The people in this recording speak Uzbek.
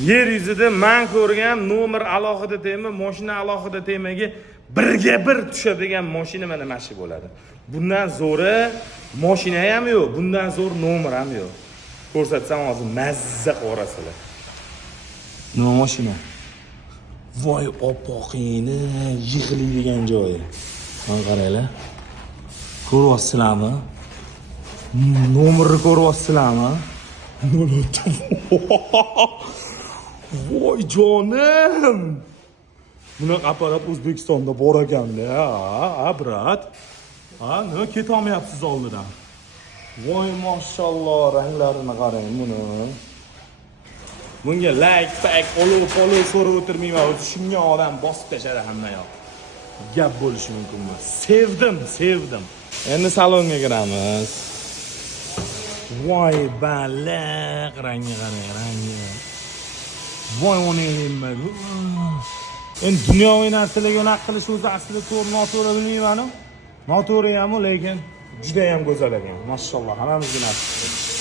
yer yuzida men ko'rgan nomer alohida tema, mashina alohida temaga birga bir tushadigan mashina mana shu bo'ladi. Bundan zo'ri mashina ham yo'q, bundan zo'r nomer ham yo'q. Ko'rsatsam hozir mazza qorasizlar. Nima mashina? Voy opoqini yig'iladigan joyi. Mana qaranglar. Ko'ryapsizlarmi? Nomerni ko'ryapsizlarmi? Voy jonim. Bunaqa apparat O'zbekistonda bor ekan-da, ha, brat. Ha, nima ketolmayapsiz oldidan? Voy mashalloh, ranglarini qarang buni. Bunga like, pack, olov so'rab o'tirmayman. Shunga odam bosib tashadi hamma yoq. Gap bo'lishi mumkin emas. Sevdim. Endi salonga kiramiz. Voy baliq, rangi qarang, rangi. Voy uni nima bu? Endi dunyoviy narsalarga unaqa qilish o'zi aslida to'g'ri noto'g'ri bilmayman-ku. Noto'g'ri ham, lekin juda ham go'zal ekan. Mashalloh, hammamizga nasib.